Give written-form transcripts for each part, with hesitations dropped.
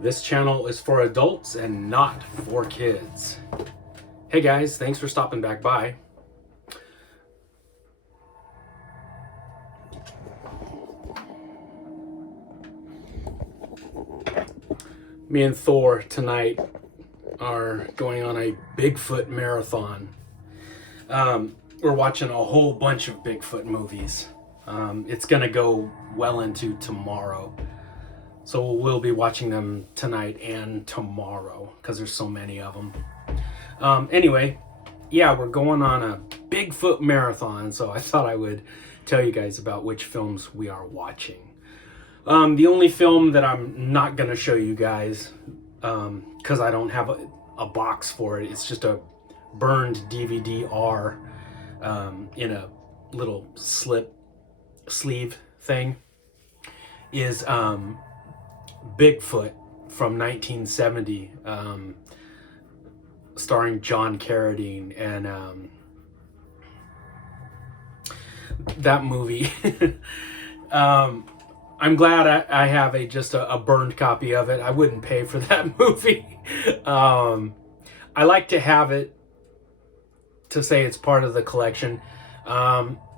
This channel is for adults and not for kids. Hey guys, thanks for stopping back by. Me and Thor tonight are going on a Bigfoot marathon. We're watching a whole bunch of Bigfoot movies. It's gonna go well into tomorrow. So we'll be watching them tonight and tomorrow because there's so many of them. Anyway, yeah, we're going on a Bigfoot marathon, so I thought I would tell you guys about which films we are watching. The only film that I'm not going to show you guys, because I don't have a box for it, it's just a burned DVD-R in a little sleeve thing, is Bigfoot from 1970, starring John Carradine, and that movie. I'm glad I have just a burned copy of it. I wouldn't pay for that movie. I like to have it to say it's part of the collection.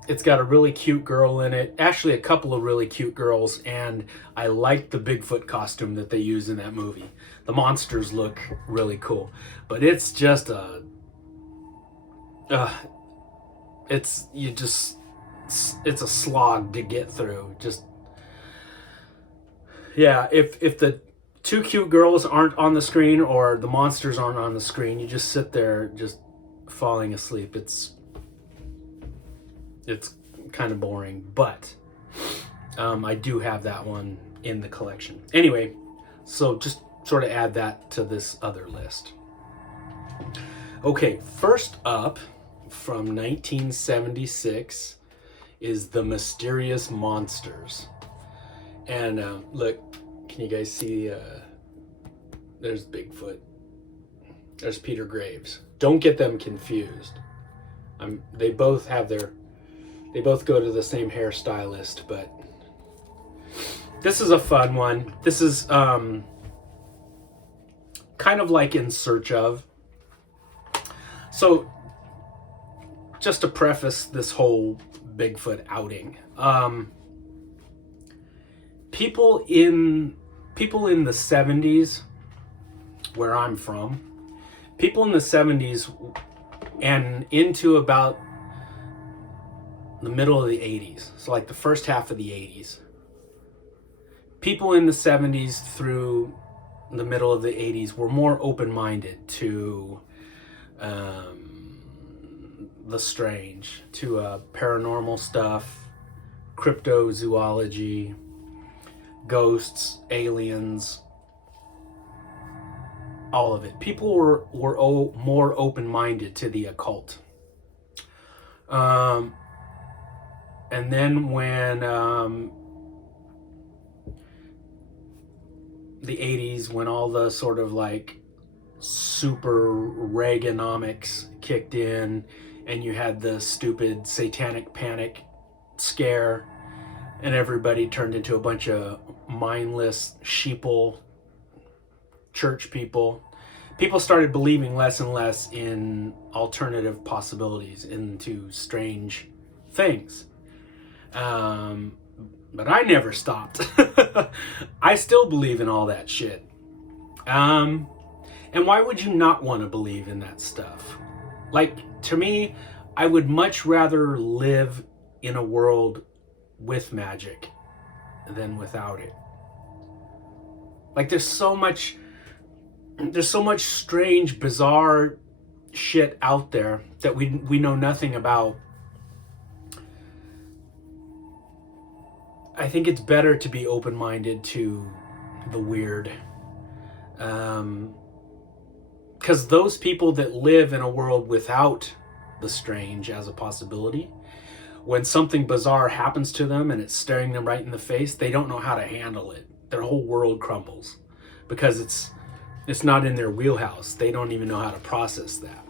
It's got a really cute girl in it. Actually, a couple of really cute girls, and I like the Bigfoot costume that they use in that movie. The monsters look really cool, but it's just it's a slog to get through. Just, yeah, if the two cute girls aren't on the screen or the monsters aren't on the screen, you just sit there just falling asleep. It's kind of boring, but I do have that one in the collection. Anyway, so just sort of add that to this other list. Okay, first up from 1976 is The Mysterious Monsters. And look, can you guys see, there's Bigfoot. There's Peter Graves. Don't get them confused. They both go to the same hairstylist, but this is a fun one. This is kind of like In Search Of. So, just to preface this whole Bigfoot outing, people in the 70s, where I'm from, people in the 70s and into about the middle of the 80s, so like the first half of the 80s, people in the 70s through the middle of the 80s were more open-minded to the strange, to paranormal stuff, cryptozoology, ghosts, aliens, all of it. People were more open-minded to the occult. And then when the 80s, when all the sort of like super Reaganomics kicked in, and you had the stupid satanic panic scare, and everybody turned into a bunch of mindless sheeple church people. People started believing less and less in alternative possibilities, into strange things. But I never stopped. I still believe in all that shit. And why would you not want to believe in that stuff? Like, to me, I would much rather live in a world with magic than without it. Like, there's so much strange, bizarre shit out there that we know nothing about. I think it's better to be open-minded to the weird. Because those people that live in a world without the strange as a possibility, when something bizarre happens to them and it's staring them right in the face, they don't know how to handle it. Their whole world crumbles because it's not in their wheelhouse. They don't even know how to process that.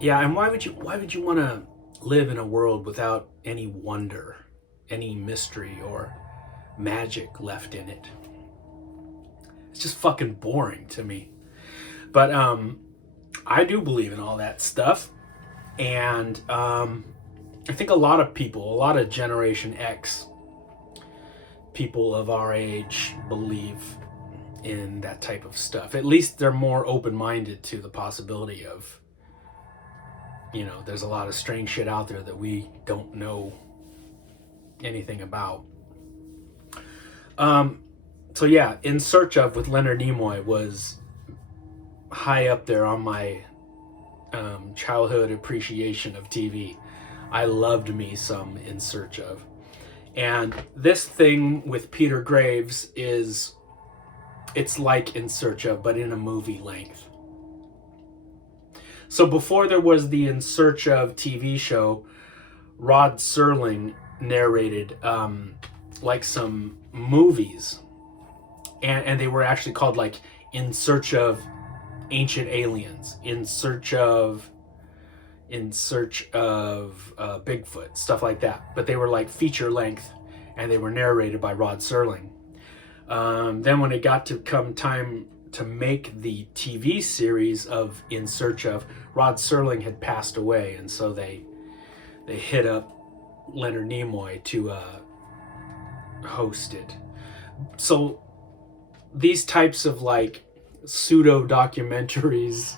Yeah, and why would you want to live in a world without any wonder? any mystery or magic left in it. It's just fucking boring to me. But I do believe in all that stuff. And I think a lot of people, a lot of Generation X people of our age believe in that type of stuff. At least they're more open-minded to the possibility of, you know, there's a lot of strange shit out there that we don't know anything about. So yeah, In Search of with Leonard Nimoy was high up there on my childhood appreciation of TV. I loved me some In Search of. And this thing with Peter Graves is, it's like In Search of, but in a movie length. So before there was the In Search of TV show, Rod Serling narrated like some movies. And they were actually called like In Search of Ancient Aliens, In Search of Bigfoot, stuff like that. But they were like feature length, and they were narrated by Rod Serling. Then when it got to come time to make the TV series of In Search of, Rod Serling had passed away, and so they hit up Leonard Nimoy to host it. So these types of like pseudo documentaries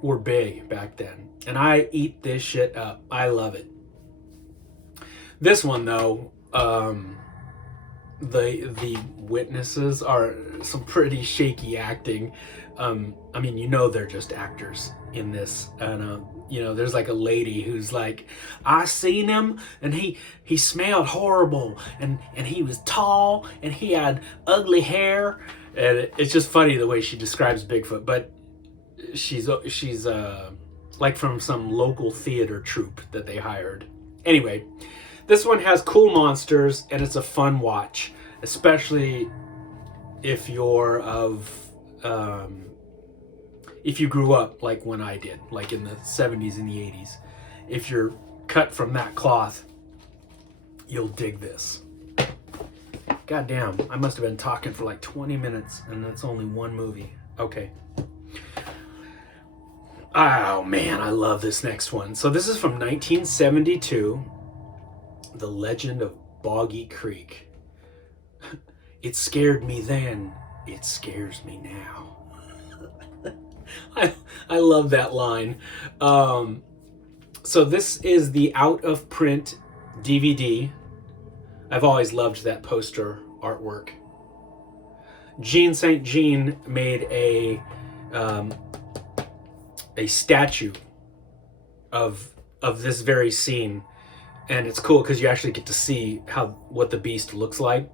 were big back then, and I eat this shit up. I love it. This one though, the witnesses are some pretty shaky acting. I mean, you know, they're just actors in this, and you know, there's like a lady who's like, I seen him and he smelled horrible, and he was tall and he had ugly hair, and it's just funny the way she describes Bigfoot. But she's like from some local theater troupe that they hired. Anyway, this one has cool monsters, and it's a fun watch, especially if you're of if you grew up like when I did, like in the 70s and the 80s. If you're cut from that cloth, you'll dig this. God damn, I must have been talking for like 20 minutes, and that's only one movie. Okay. Oh man, I love this next one. So this is from 1972, The Legend of Boggy Creek. It scared me then, it scares me now. I love that line. So this is the out of print DVD. I've always loved that poster artwork. Jean St. Jean made a statue of this very scene, and it's cool because you actually get to see what the beast looks like.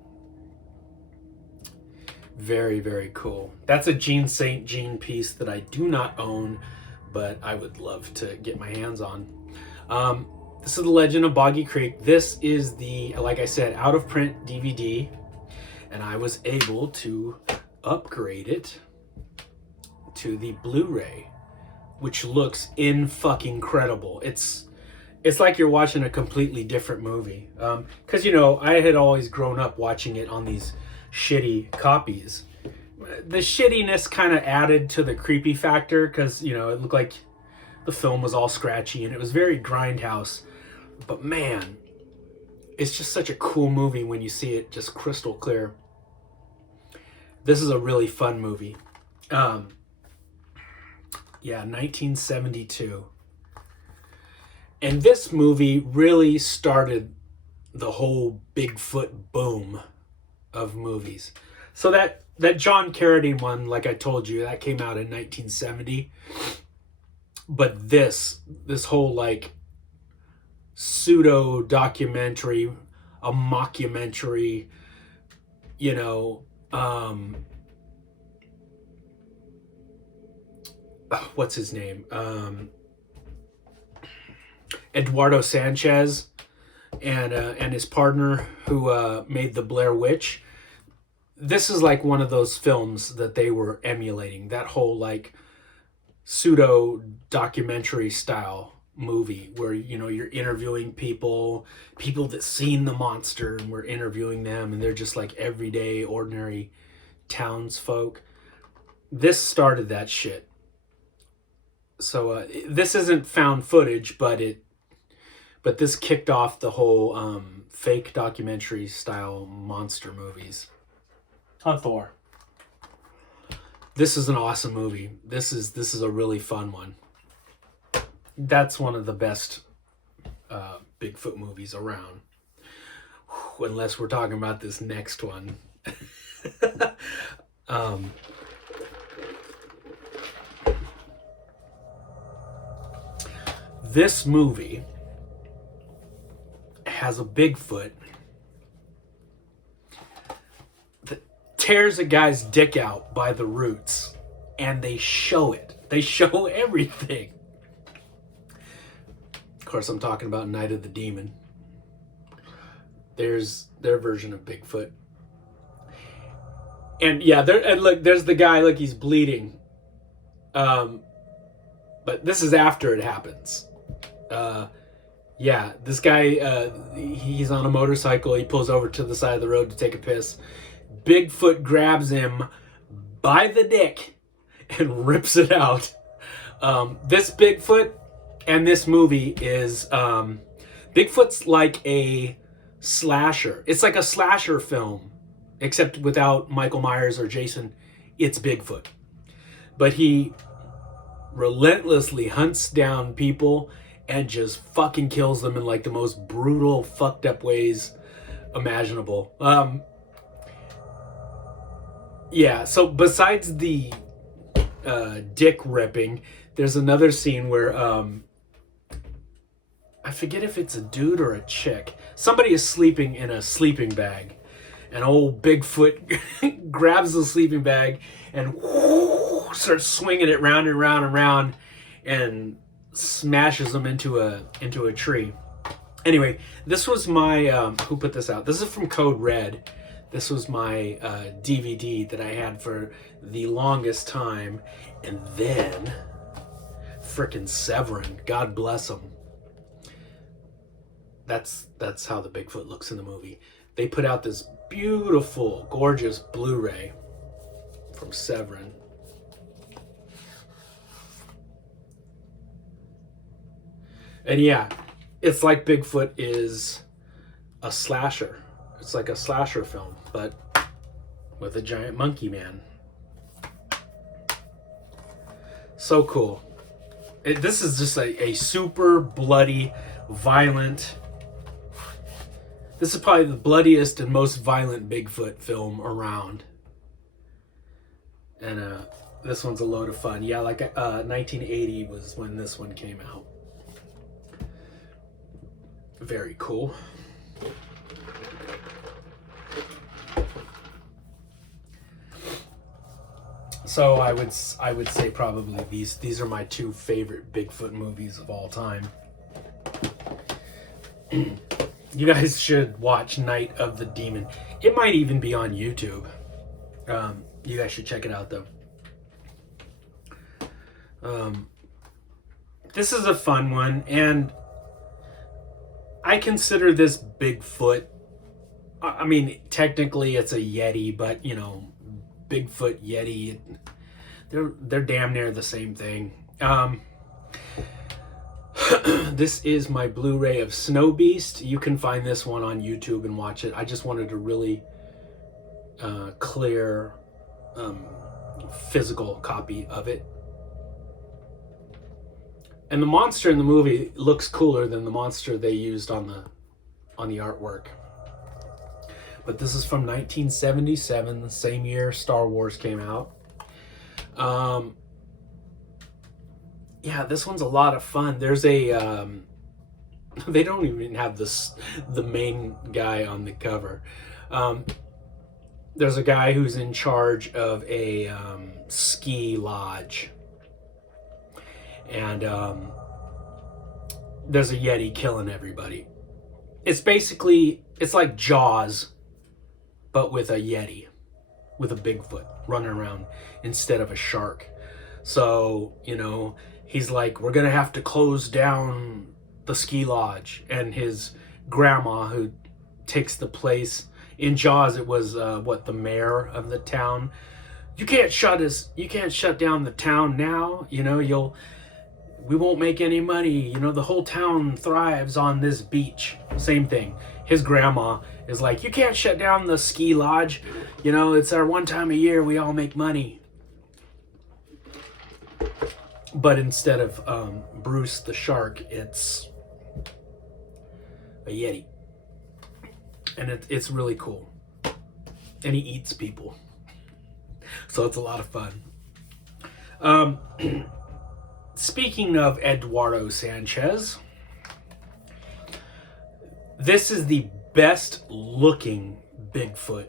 Very, very cool. That's a Jean St. Jean piece that I do not own, but I would love to get my hands on. This is The Legend of Boggy Creek. This is the, like I said, out of print DVD, and I was able to upgrade it to the Blu-ray, which looks in-fucking-credible. It's like you're watching a completely different movie. Because, you know, I had always grown up watching it on these shitty copies. The shittiness kind of added to the creepy factor, because, you know, it looked like the film was all scratchy and it was very grindhouse. But man, it's just such a cool movie when you see it just crystal clear. This is a really fun movie. Yeah, 1972. And this movie really started the whole Bigfoot boom of movies. So that John Carradine one, like I told you, that came out in 1970. But this whole like pseudo documentary, a mockumentary, you know, what's his name? Eduardo Sanchez and his partner who made The Blair Witch. This is like one of those films that they were emulating, that whole like pseudo documentary style movie where, you know, you're interviewing people that seen the monster, and we're interviewing them, and they're just like everyday, ordinary townsfolk. This started that shit. So this isn't found footage, but this kicked off the whole fake documentary style monster movies. On Thor. This is an awesome movie. This is a really fun one. That's one of the best Bigfoot movies around. Whew, unless we're talking about this next one. This movie has a Bigfoot that tears a guy's dick out by the roots, and they show it. They show everything. Of course, I'm talking about Night of the Demon. There's their version of Bigfoot. And yeah, and look, there's the guy, like, he's bleeding. But this is after it happens. Yeah, this guy, he's on a motorcycle. He pulls over to the side of the road to take a piss. Bigfoot grabs him by the dick and rips it out. This Bigfoot and this movie is, Bigfoot's like a slasher. It's like a slasher film, except without Michael Myers or Jason. It's Bigfoot. But he relentlessly hunts down people and just fucking kills them in like the most brutal, fucked up ways imaginable. Yeah, so besides the dick ripping, there's another scene where I forget if it's a dude or a chick. Somebody is sleeping in a sleeping bag. And old Bigfoot grabs the sleeping bag and starts swinging it round and round and round and smashes them into a tree. Anyway, this was my who put this out? This is from Code Red. This was my DVD that I had for the longest time. And then frickin' Severin, God bless him. That's how the Bigfoot looks in the movie. They put out this beautiful, gorgeous Blu-ray from Severin. And yeah, it's like Bigfoot is a slasher. It's like a slasher film, but with a giant monkey man. So cool. This is just a super bloody, violent... This is probably the bloodiest and most violent Bigfoot film around. And this one's a load of fun. Yeah, like 1980 was when this one came out. Very cool. So I would say probably these are my two favorite Bigfoot movies of all time. You guys should watch Night of the Demon. It might even be on YouTube. You guys should check it out, though. This is a fun one, and I consider this Bigfoot. I mean, technically it's a Yeti, but, you know, Bigfoot, Yeti, they're damn near the same thing. This is my Blu-ray of Snow Beast. You can find this one on YouTube and watch it. I just wanted a really clear physical copy of it. And the monster in the movie looks cooler than the monster they used on the artwork. But this is from 1977, the same year Star Wars came out. Yeah, this one's a lot of fun. There's a they don't even have the main guy on the cover. There's a guy who's in charge of a ski lodge, and there's a Yeti killing everybody. It's like Jaws, but with a Yeti, with a Bigfoot running around instead of a shark. So, you know, he's like, we're gonna have to close down the ski lodge, and his grandma, who takes the place in Jaws, it was the mayor of the town. You can't shut down the town now. We won't make any money. The whole town thrives on this beach. Same thing. His grandma is like, you can't shut down the ski lodge. It's our one time a year we all make money. But instead of Bruce the shark, it's a Yeti. And it's really cool. And he eats people. So it's a lot of fun. Speaking of Eduardo Sanchez, this is the best looking Bigfoot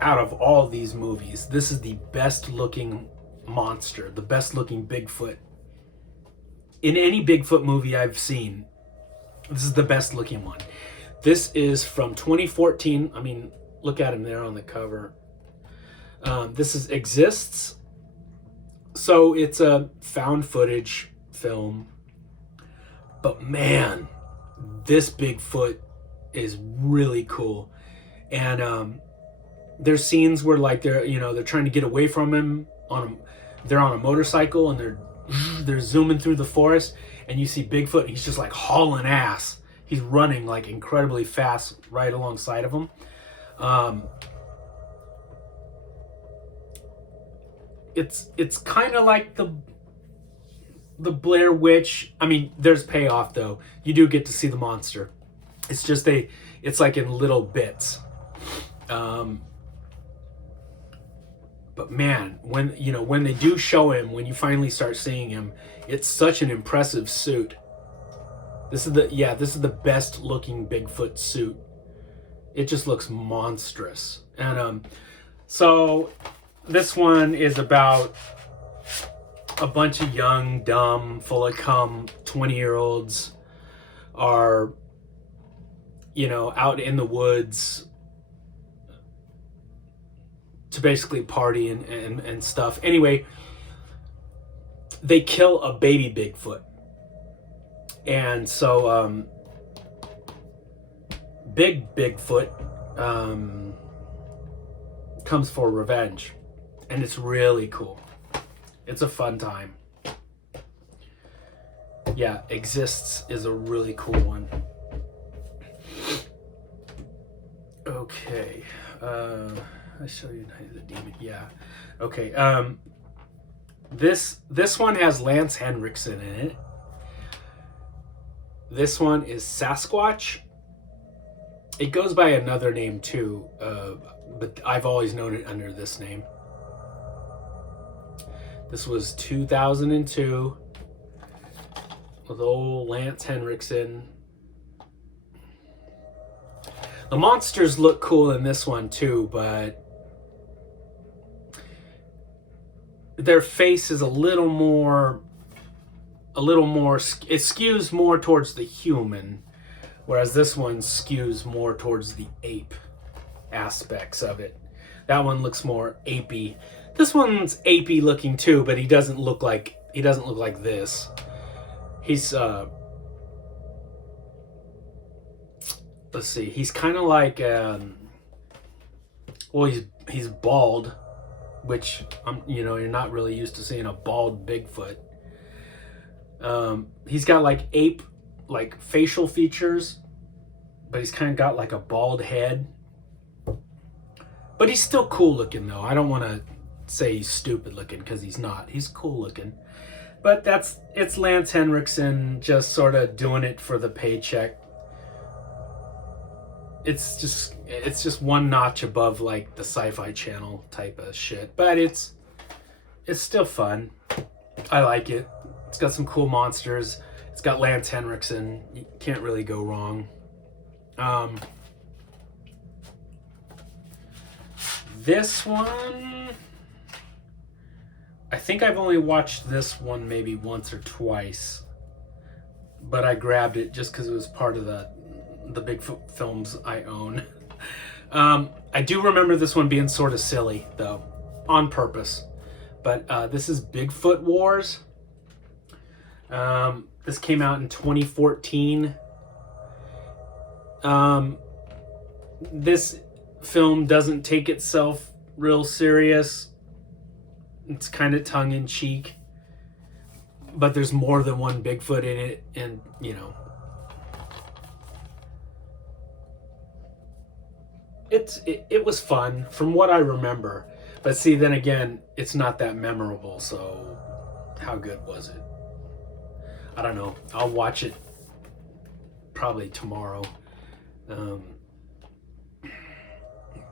out of all these movies. This is the best looking monster, the best looking Bigfoot. In any Bigfoot movie I've seen, this is the best looking one. This is from 2014. I mean, look at him there on the cover. This exists. So it's a found footage film. But man, this Bigfoot is really cool. And there's scenes where like they're trying to get away from him they're on a motorcycle and they're zooming through the forest, and you see Bigfoot and he's just like hauling ass. He's running like incredibly fast right alongside of him. It's kind of like the Blair Witch. I mean, there's payoff though. You do get to see the monster. It's just it's like in little bits. But man, when they do show him, when you finally start seeing him, it's such an impressive suit. This is the best looking Bigfoot suit. It just looks monstrous. And so this one is about a bunch of young, dumb, full of cum 20-year-olds are, out in the woods to basically party and stuff. Anyway, they kill a baby Bigfoot. And so Bigfoot comes for revenge. And it's really cool. It's a fun time. Yeah, Exists is a really cool one. Okay. I show you Night of the Demon. Yeah. Okay. This one has Lance Henriksen in it. This one is Sasquatch. It goes by another name too, but I've always known it under this name. This was 2002 with old Lance Henriksen. The monsters look cool in this one too, but their face is a little more, it skews more towards the human, whereas this one skews more towards the ape aspects of it. That one looks more apey. This one's apey looking too, but he doesn't look like this. He's let's see. He's kind of like he's bald, which you're not really used to seeing a bald Bigfoot. He's got like ape like facial features, but he's kind of got like a bald head. But he's still cool looking though. I don't want to say he's stupid looking because he's not. He's cool looking. But it's Lance Henriksen just sort of doing it for the paycheck. It's just one notch above like the Sci-Fi Channel type of shit. But it's still fun. I like it. It's got some cool monsters. It's got Lance Henriksen. You can't really go wrong. This one, I think I've only watched this one maybe once or twice, but I grabbed it just because it was part of the Bigfoot films I own. I do remember this one being sort of silly though, on purpose. But this is Bigfoot Wars. This came out in 2014. This film doesn't take itself real serious. It's kind of tongue-in-cheek. But there's more than one Bigfoot in it, and, you know. It was fun, from what I remember. But see, then again, it's not that memorable, so how good was it? I don't know. I'll watch it probably tomorrow.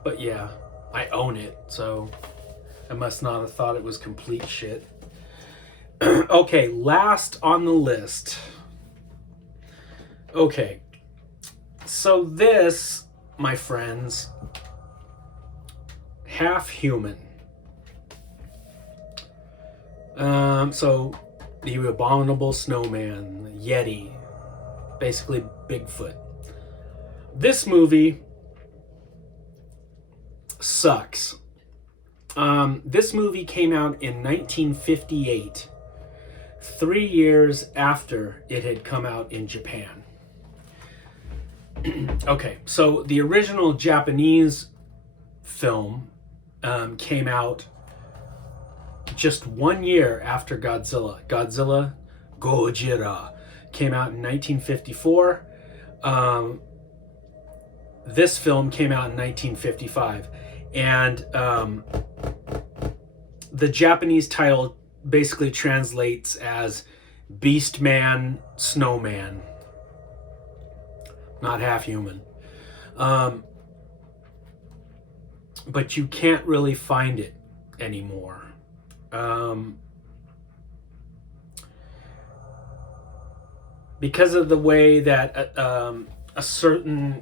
But yeah, I own it, so I must not have thought it was complete shit. Okay, last on the list. Okay, so this, my friends, half human. So the abominable snowman, the Yeti, basically Bigfoot. This movie sucks. This movie came out in 1958, 3 years after it had come out in Japan. Okay, so the original Japanese film came out just 1 year after Godzilla. Gojira came out in 1954. This film came out in 1955. And the Japanese title basically translates as Beast Man, Snowman. Not half human. But you can't really find it anymore. Because of the way that a certain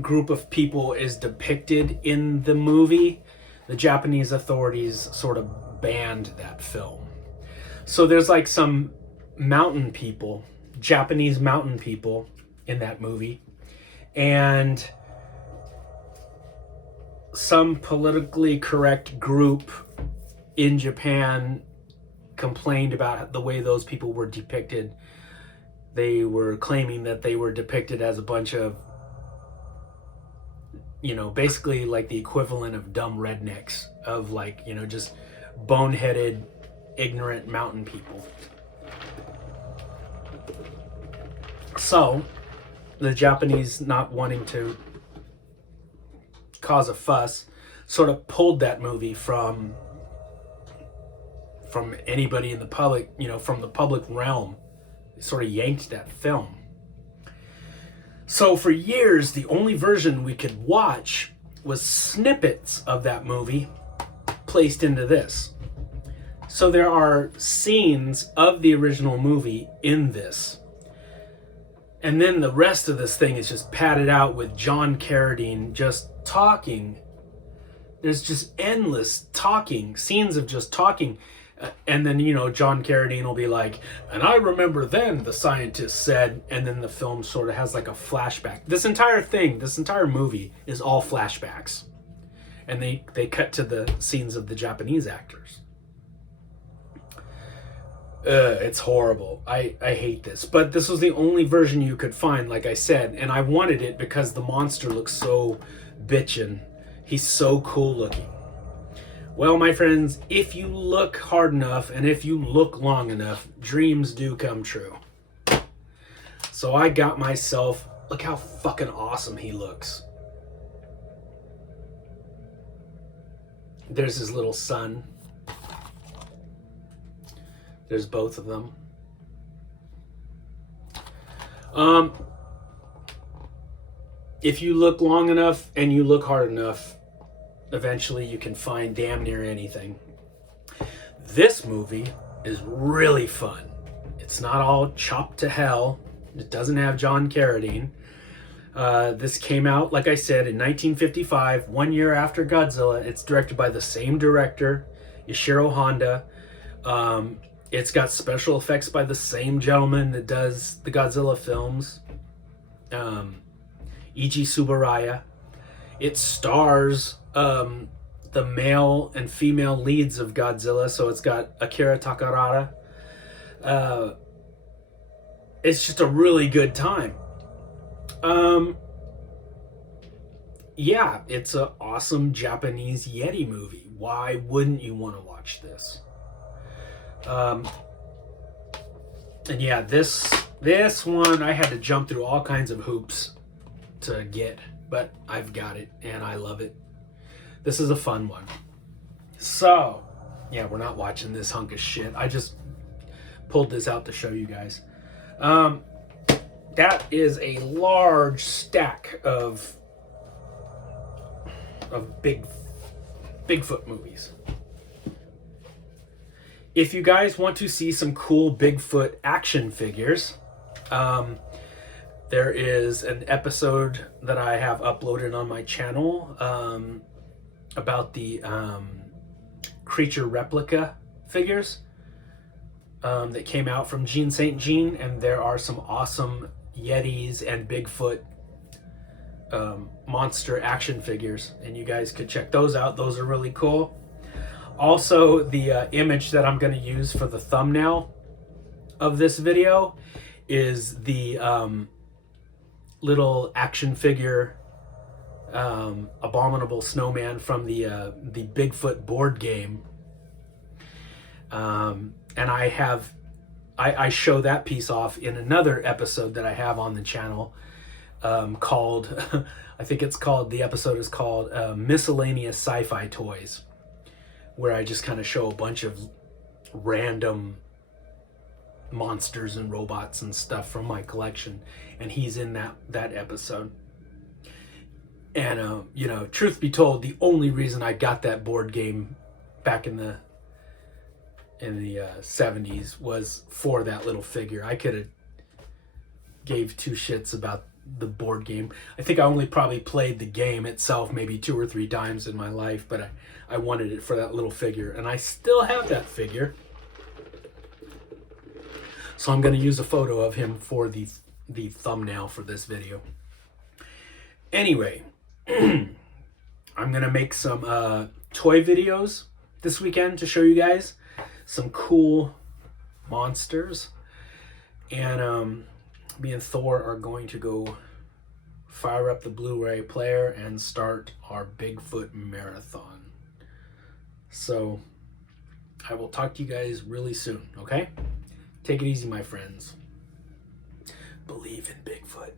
group of people is depicted in the movie, the Japanese authorities sort of banned that film. So there's like some mountain people, Japanese mountain people in that movie, and some politically correct group in Japan complained about the way those people were depicted. They were claiming that they were depicted as a bunch of, you know, basically like the equivalent of dumb rednecks, of like, you know, just boneheaded, ignorant mountain people. So, the Japanese, not wanting to cause a fuss, sort of pulled that movie from anybody in the public, you know, from the public realm. They sort of yanked that film. So for years, the only version we could watch was snippets of that movie placed into this. So there are scenes of the original movie in this. And then the rest of this thing is just padded out with John Carradine just talking. There's just endless talking, scenes of just talking. And then, you know, John Carradine will be like, and I remember then the scientist said, and then the film sort of has like a flashback. This entire thing, this entire movie is all flashbacks. And they cut to the scenes of the Japanese actors. It's horrible. I hate this. But this was the only version you could find, like I said. And I wanted it because the monster looks so bitchin'. He's so cool looking. Well, my friends, if you look hard enough and if you look long enough, dreams do come true. So I got myself, look how fucking awesome he looks. There's his little son. There's both of them. If you look long enough and you look hard enough, eventually you can find damn near anything. This movie is really fun. It's not all chopped to hell. It doesn't have John Carradine. This came out, like I said, in 1955, 1 year after Godzilla. It's directed by the same director, Ishiro Honda. It's got special effects by the same gentleman that does the Godzilla films, Eiji Tsuburaya. It stars the male and female leads of Godzilla, so it's got Akira Takarada, it's just a really good time. Yeah, it's an awesome Japanese Yeti movie. Why wouldn't you want to watch this? And yeah, this one I had to jump through all kinds of hoops to get, but I've got it and I love it. This is a fun one. So, yeah, we're not watching this hunk of shit. I just pulled this out to show you guys. That is a large stack of Bigfoot movies. If you guys want to see some cool Bigfoot action figures, there is an episode that I have uploaded on my channel about the creature replica figures that came out from Gene St. Jean, and there are some awesome Yetis and Bigfoot monster action figures, and you guys could check those out. Those are really cool. Also, the image that I'm going to use for the thumbnail of this video is the little action figure abominable snowman from the Bigfoot board game, and I show that piece off in another episode that I have on the channel called I think it's called, the episode is called Miscellaneous Sci-Fi Toys, where I just kind of show a bunch of random monsters and robots and stuff from my collection, and he's in that episode. And you know, truth be told, the only reason I got that board game back in the 70s was for that little figure. I could have gave two shits about the board game. I think I only probably played the game itself maybe 2 or 3 times in my life, but I wanted it for that little figure, and I still have that figure. So I'm going to use a photo of him for the thumbnail for this video. Anyway, I'm going to make some toy videos this weekend to show you guys some cool monsters. And me and Thor are going to go fire up the Blu-ray player and start our Bigfoot marathon. So I will talk to you guys really soon, okay? Take it easy, my friends. Believe in Bigfoot.